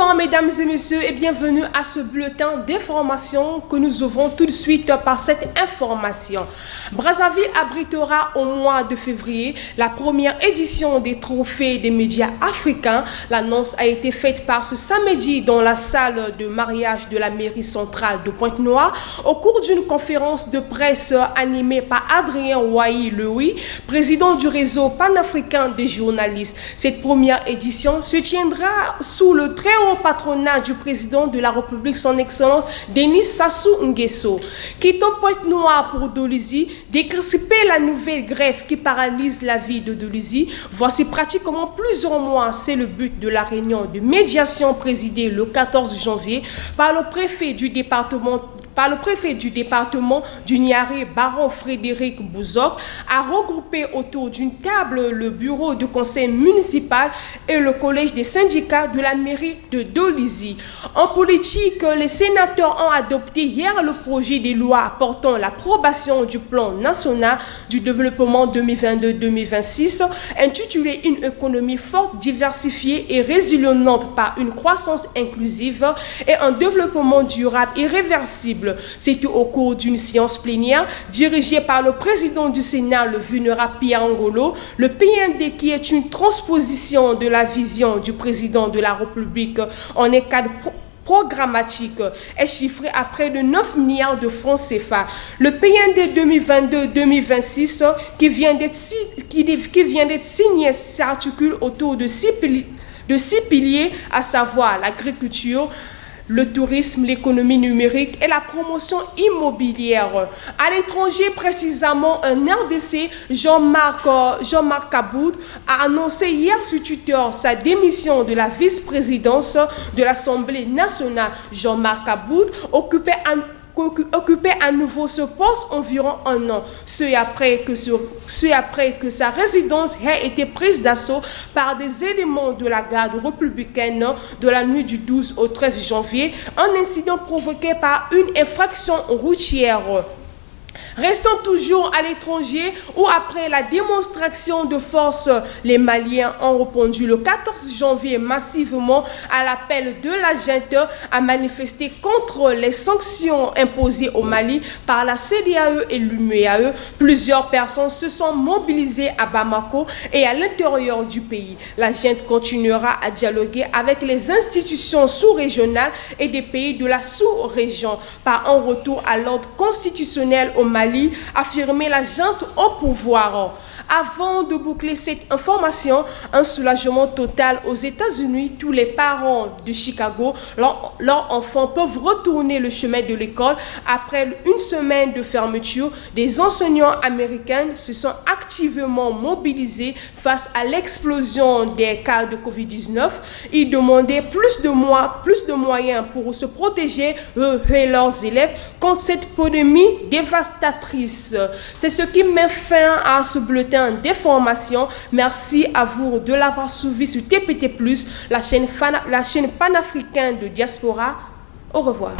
Bonsoir mesdames et messieurs et bienvenue à ce bulletin d'information que nous ouvrons tout de suite par cette information. Brazzaville abritera au mois de février la première édition des trophées des médias africains. L'annonce a été faite par ce samedi dans la salle de mariage de la mairie centrale de Pointe-Noire au cours d'une conférence de presse animée par Adrien Wahi-Lewi, président du réseau panafricain des journalistes. Cette première édition se tiendra sous le très haut patronat du président de la République, son excellence Denis Sassou Nguesso. Quittant Pointe-Noire pour Dolisie, décrypter la nouvelle grève qui paralyse la vie de Dolisie. Voici pratiquement plusieurs mois, c'est le but de la réunion de médiation présidée le 14 janvier par le préfet du département du Niari, baron Frédéric Bouzok, a regroupé autour d'une table le bureau du conseil municipal et le collège des syndicats de la mairie de Dolisie. En politique, les sénateurs ont adopté hier le projet de loi portant l'approbation du plan national du développement 2022-2026, intitulé Une économie forte, diversifiée et résiliente par une croissance inclusive et un développement durable et réversible. C'était au cours d'une séance plénière dirigée par le président du Sénat, le vénérable Pierre Ngolo. Le PND, qui est une transposition de la vision du président de la République en un cadre programmatique, est chiffré à près de 9 milliards de francs CFA. Le PND 2022-2026 qui vient d'être signé s'articule autour de six piliers, à savoir l'agriculture, le tourisme, l'économie numérique et la promotion immobilière. À l'étranger, précisément, un RDC, Jean-Marc Aboud, a annoncé hier sur Twitter sa démission de la vice-présidence de l'Assemblée nationale. Jean-Marc Aboud occupait à nouveau ce poste environ un an, ce après que sa résidence ait été prise d'assaut par des éléments de la garde républicaine de la nuit du 12 au 13 janvier, un incident provoqué par une infraction routière. Restons toujours à l'étranger où après la démonstration de force, les Maliens ont répondu le 14 janvier massivement à l'appel de la junte à manifester contre les sanctions imposées au Mali par la CEDEAO et l'UMEAE. Plusieurs personnes se sont mobilisées à Bamako et à l'intérieur du pays. La junte continuera à dialoguer avec les institutions sous-régionales et des pays de la sous-région par un retour à l'ordre constitutionnel au Mali, affirmait la junte au pouvoir. Avant de boucler cette information, un soulagement total aux États-Unis. Tous les parents de Chicago, leurs enfants peuvent retourner le chemin de l'école après une semaine de fermeture. Des enseignants américains se sont activement mobilisés face à l'explosion des cas de Covid-19. Ils demandaient plus de moyens pour se protéger et leurs élèves contre cette pandémie dévastatrice. C'est ce qui met fin à ce bulletin d'information. Merci à vous de l'avoir suivi sur TPT+, la chaîne panafricaine de diaspora. Au revoir.